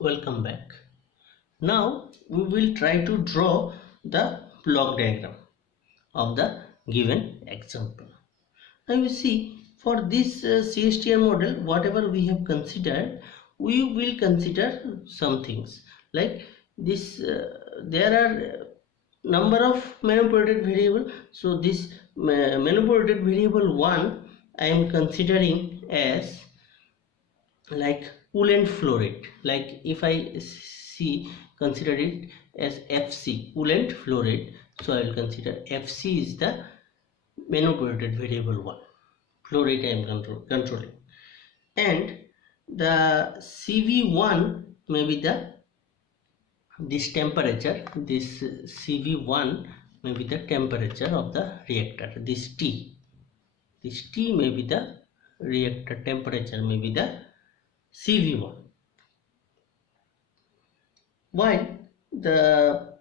Welcome back. Now we will try to draw the block diagram of the given example. Now you see, for this CSTR model, whatever we have considered, we will consider some things like this. There are number of manipulated variable. So this manipulated variable 1 I am considering as like coolant flow rate. Like if I see consider it as FC, coolant flow rate, so I will consider FC is the manipulated variable 1, flow rate I am controlling, and the CV1 may be the this temperature. This CV1 may be the temperature of the reactor. This T may be the reactor temperature, may be the CV1, while the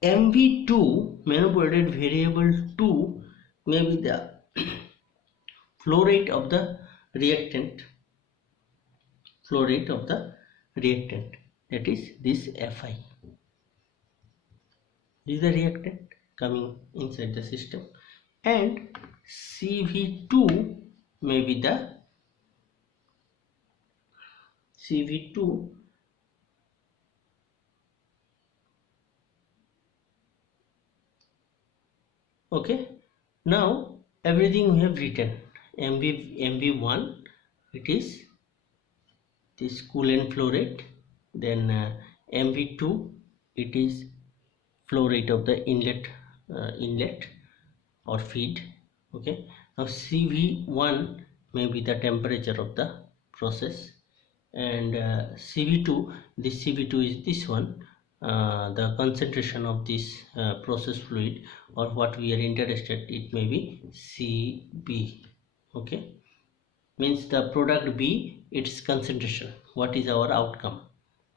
MV2 manipulated variable 2 may be the flow rate of the reactant, that is this Fi. This is the reactant coming inside the system, and CV2 may be the CV2 okay. Now everything we have written. MV1 it is this coolant flow rate, then MV2 it is flow rate of the inlet or feed. Okay, now CV1 may be the temperature of the process, and CV2, this CV2 is this one, the concentration of this process fluid, or what we are interested, it may be CB. Okay, means the product B, its concentration, what is our outcome.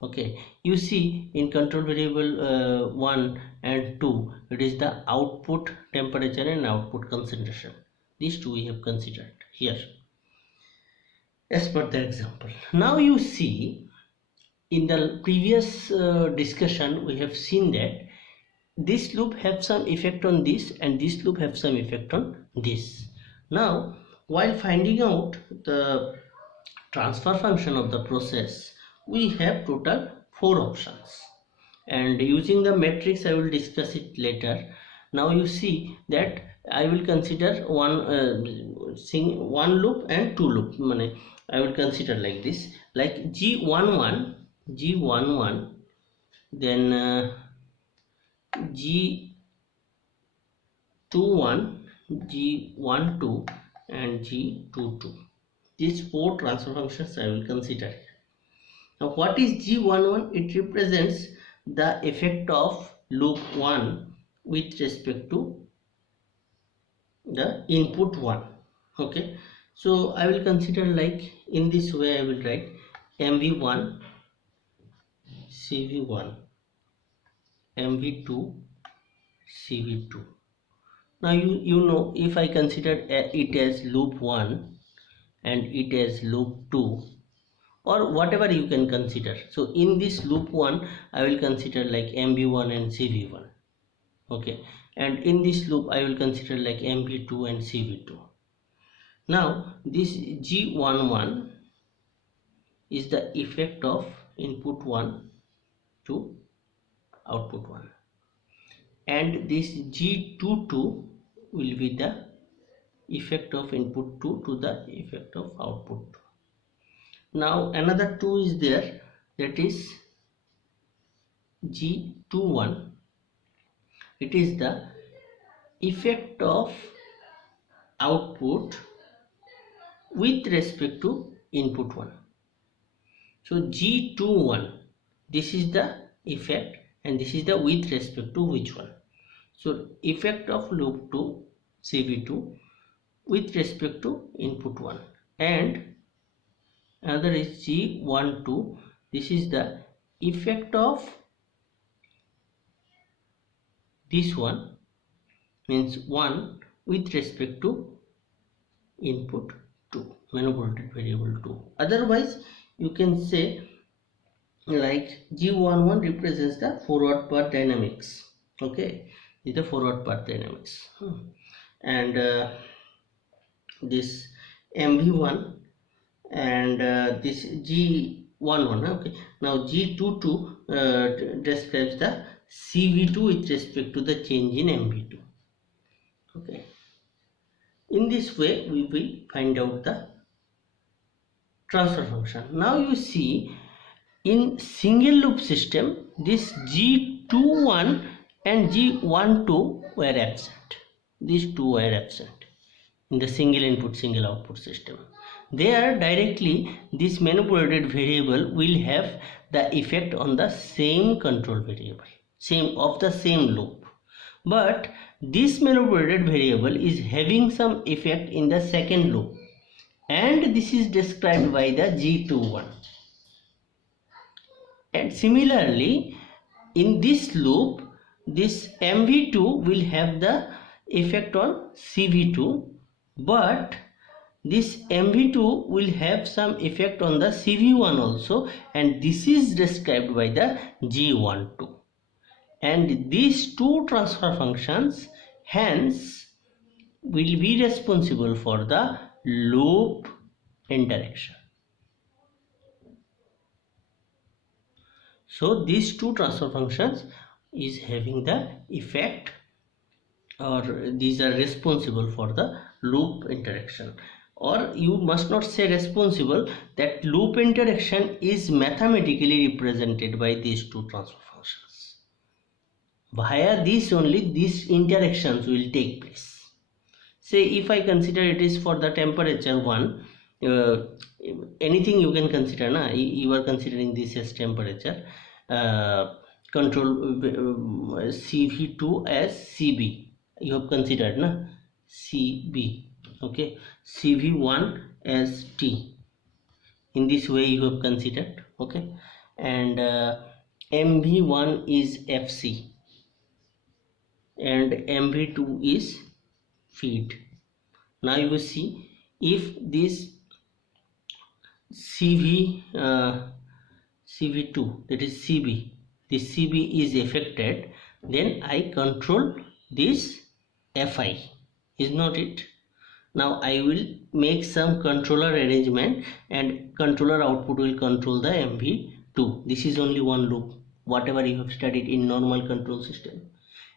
Okay, you see in control variable 1 and 2, it is the output temperature and output concentration. These two we have considered here as per the example. Now you see, in the previous discussion we have seen that this loop have some effect on this and this loop have some effect on this. Now while finding out the transfer function of the process, we have total 4 options, and using the matrix I will discuss it later. Now you see that I will consider one loop and two loop. I will consider like this, like G11, then G21, G12 and G22. These 4 transfer functions I will consider. Now what is G11? It represents the effect of loop 1 with respect to the input 1. Okay, so I will consider like in this way. I will write MV1 CV1, MV2 CV2. Now you know, if I consider it as loop 1 and it as loop 2, or whatever you can consider. So in this loop 1 I will consider like MV1 and CV1. Okay, and in this loop I will consider like MV2 and CV2. Now this G11 is the effect of input 1 to output 1, and this G22 will be the effect of input 2 to the effect of output 2. Now another 2 is there, that is G21. It is the effect of output with respect to input 1. So G21, this is the effect and this is the with respect to which one. So effect of loop 2 CV2 with respect to input 1, and another is G12. This is the effect of this one, means 1 with respect to input 2, manipulated variable 2. Otherwise you can say like G11 represents the forward path dynamics. Okay, is the forward path dynamics. And this MV1 and this G11. Okay, now G22 describes the CV2 with respect to the change in MV2. Okay, in this way we will find out the transfer function. Now you see, in single loop system this G21 and G12 were absent. These two were absent in the single input single output system. There directly this manipulated variable will have the effect on the same control variable, same of the same loop, but this manipulated variable is having some effect in the second loop, and this is described by the G21. And similarly, in this loop, this MV2 will have the effect on CV2, but this MV2 will have some effect on the CV1 also, and this is described by the G12. And these two transfer functions hence will be responsible for the loop interaction. So these two transfer functions is having the effect, or these are responsible for the loop interaction. Or you must not say responsible, that loop interaction is mathematically represented by these two transfer functions. Via this only these interactions will take place. Say if I consider it is for the temperature 1, anything you can consider, na? You are considering this as temperature, control CV2 as CB, you have considered, na? CB, okay, CV1 as T, in this way you have considered, okay, and MV1 is FC and MV2 is feed. Now you see, if this CV2, that is CB, this CB is affected, then I control this FI, is not it? Now I will make some controller arrangement, and controller output will control the MV2. This is only one loop, whatever you have studied in normal control system.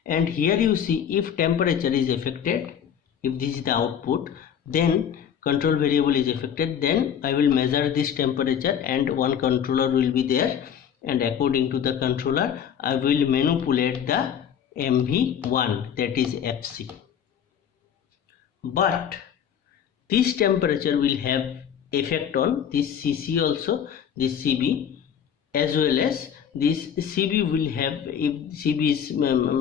And here you see, if temperature is affected, if this is the output, then control variable is affected, then I will measure this temperature and one controller will be there, and according to the controller I will manipulate the MV1, that is FC. But this temperature will have effect on this CC also, this CB, as well as this CB will have, if CB is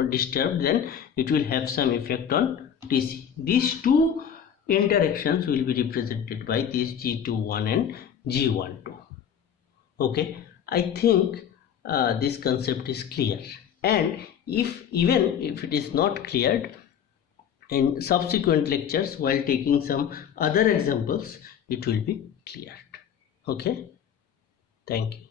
disturbed, then it will have some effect on TC. These two interactions will be represented by this G21 and G12. Okay, I think this concept is clear, and even if it is not cleared, in subsequent lectures while taking some other examples it will be cleared. Okay, thank you.